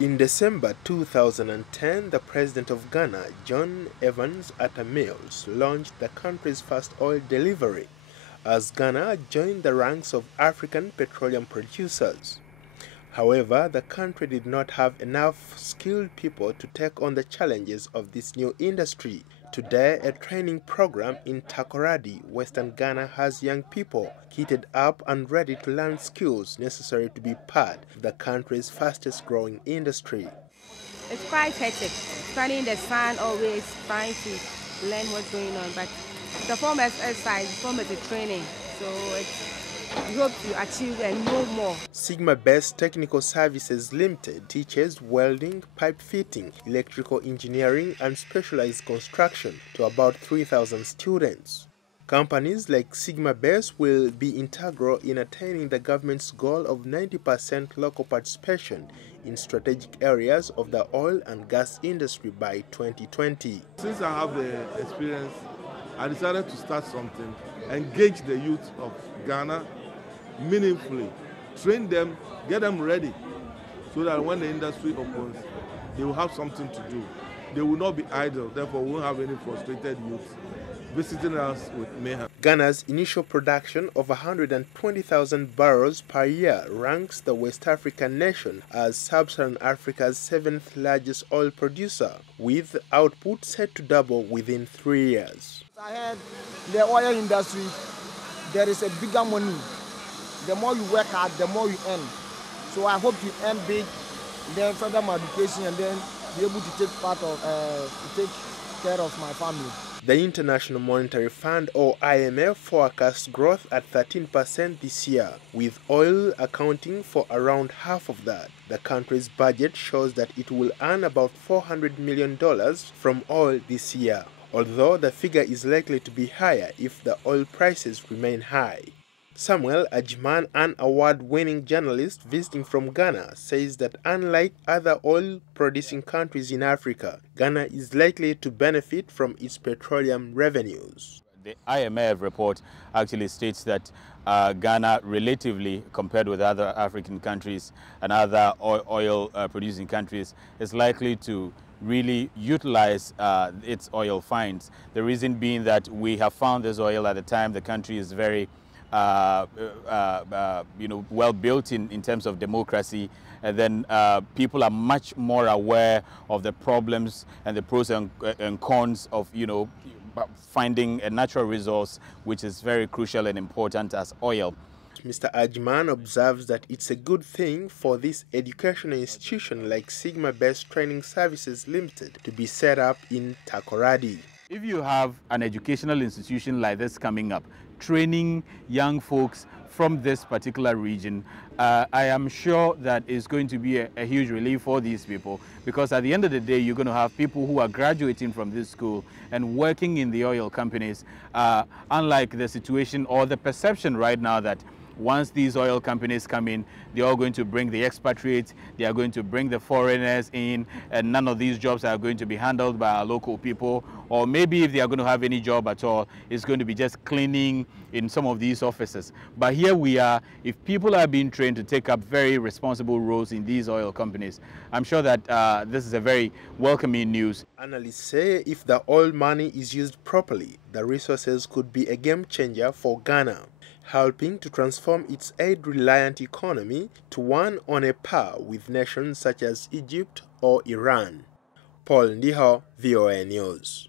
In December 2010, the president of Ghana, John Evans Atta Mills, launched the country's first oil delivery as Ghana joined the ranks of African petroleum producers. However, the country did not have enough skilled people to take on the challenges of this new industry. Today, a training program in Takoradi, Western Ghana, has young people kitted up and ready to learn skills necessary to be part of the country's fastest growing industry. It's quite hectic, standing in the sun always trying to learn what's going on, but the form as exercise, form as a training, so we hope to achieve and know more. Sigma Best Technical Services Limited teaches welding, pipe fitting, electrical engineering and specialized construction to about 3,000 students. Companies like Sigma Best will be integral in attaining the government's goal of 90% local participation in strategic areas of the oil and gas industry by 2020. Since I have the experience, I decided to start something, engage the youth of Ghana meaningfully, train them, get them ready, so that when the industry opens, they will have something to do. They will not be idle, therefore we won't have any frustrated youth visiting us with mayhem. Ghana's initial production of 120,000 barrels per year ranks the West African nation as Sub-Saharan Africa's 7th largest oil producer, with output set to double within 3 years. Ahead, the oil industry, there is a bigger money. The more you work hard, the more you earn. So I hope you earn big, then further my education, and then be able to take care of my family. The International Monetary Fund, or IMF, forecasts growth at 13% this year, with oil accounting for around half of that. The country's budget shows that it will earn about $400 million from oil this year, although the figure is likely to be higher if the oil prices remain high. Samuel Ajman, an award-winning journalist visiting from Ghana, says that unlike other oil-producing countries in Africa, Ghana is likely to benefit from its petroleum revenues. The IMF report actually states that Ghana, relatively compared with other African countries and other oil-producing countries, is likely to really utilize its oil finds. The reason being that we have found this oil at the time the country is very well built in terms of democracy, and then people are much more aware of the problems and the pros and cons of finding a natural resource which is very crucial and important as oil. Mr. Ajman observes that it's a good thing for this educational institution like Sigma Best Training Services Limited to be set up in Takoradi. If you have an educational institution like this coming up, training young folks from this particular region, I am sure that it's going to be a huge relief for these people, because at the end of the day, you're going to have people who are graduating from this school and working in the oil companies, unlike the situation or the perception right now that once these oil companies come in, they're all going to bring the expatriates, they are going to bring the foreigners in, and none of these jobs are going to be handled by our local people. Or maybe if they are going to have any job at all, it's going to be just cleaning in some of these offices. But here we are, if people are being trained to take up very responsible roles in these oil companies, I'm sure that this is a very welcoming news. Analysts say if the oil money is used properly, the resources could be a game changer for Ghana, helping to transform its aid-reliant economy to one on a par with nations such as Egypt or Iran. Paul Ndiho, VOA News.